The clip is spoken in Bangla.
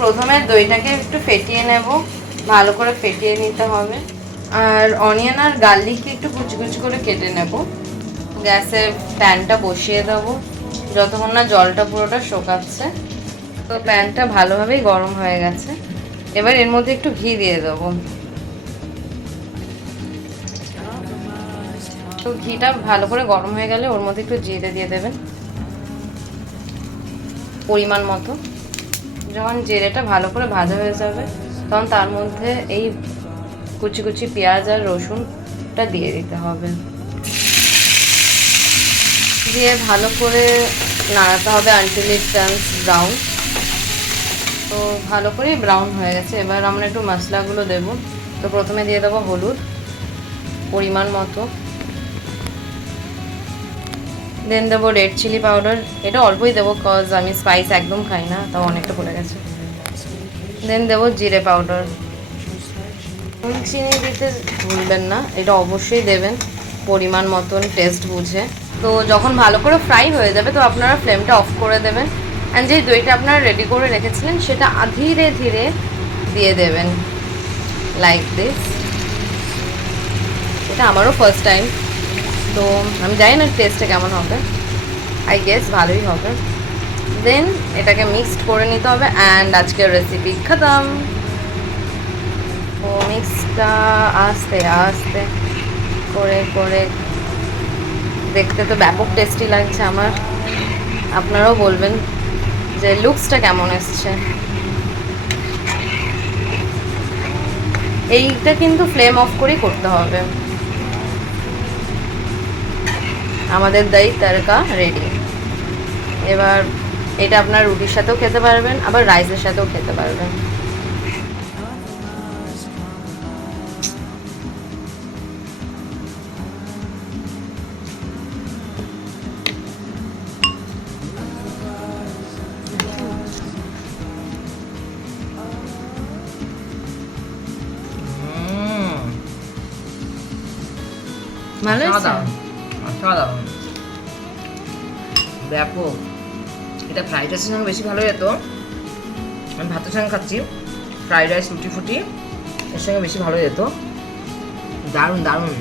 প্রথমে দইটাকে একটু ফেটিয়ে নেব, ভালো করে ফেটিয়ে নিতে হবে। আর অনিয়ন আর গার্লিককে একটু কুচি কুচি করে কেটে নেব। গ্যাসের প্যানটা বসিয়ে দেবো যতক্ষণ না জলটা পুরোটা শোকাচ্ছে। তো প্যানটা ভালোভাবেই গরম হয়ে গেছে। এবার এর মধ্যে একটু ঘি দিয়ে দেবো। তো ঘিটা ভালো করে গরম হয়ে গেলে ওর মধ্যে একটু জিরে দিয়ে দেবেন পরিমাণ মতো। যখন জিরেটা ভালো করে ভাজা হয়ে যাবে তখন তার মধ্যে এই কুচি কুচি পেঁয়াজ আর রসুনটা দিয়ে দিতে হবে। দিয়ে ভালো করে নাড়াতে হবে আনটিল ইট টার্নস ব্রাউন। তো ভালো করে ব্রাউন হয়ে গেছে। এবার আমরা একটু মশলাগুলো দেব। তো প্রথমে দিয়ে দেবো হলুদ পরিমাণ মতো, দেন দেবো রেড চিলি পাউডার, এটা অল্পই দেবো কজ আমি স্পাইস একদম খাই না, তাও অনেকটা পড়ে গেছে। দেন দেবো জিরে পাউডার। চিনি দিতে ভুলবেন না, এটা অবশ্যই দেবেন পরিমাণ মতন টেস্ট বুঝে। তো যখন ভালো করে ফ্রাই হয়ে যাবে তো আপনারা ফ্লেমটা অফ করে দেবেন। অ্যান্ড যে দইটা আপনারা রেডি করে রেখেছিলেন সেটা ধীরে ধীরে দিয়ে দেবেন লাইক দিস। এটা আমারও ফার্স্ট টাইম, তো আমি জানি না টেস্টটা কেমন হবে, আই গেস ভালোই হবে। দেন এটাকে মিক্সড করে নিতে হবে অ্যান্ড আজকের রেসিপি খতম। তো মিক্সটা আস্তে আস্তে করে করে দেখতে তো ব্যাপক টেস্টি লাগছে আমার। আপনারাও বলবেন যে লুকসটা কেমন এসছে। এইটা কিন্তু ফ্লেম অফ করেই করতে হবে। আমাদের দই তড়কা রেডি। এবার এটা আপনার রুটির সাথেও খেতে পারবেন, আবার রাইসের সাথেও খেতে পারবেন। ভালো হয়েছে? অসাধারণ, ব্যাপক। এটা ফ্রাইড রাইসের সঙ্গে বেশি ভালো যেত। আমি ভাতের সঙ্গে খাচ্ছি, ফ্রাইড রাইস রুটি ফুটি এর সঙ্গে বেশি ভালো যেত। দারুণ দারুণ।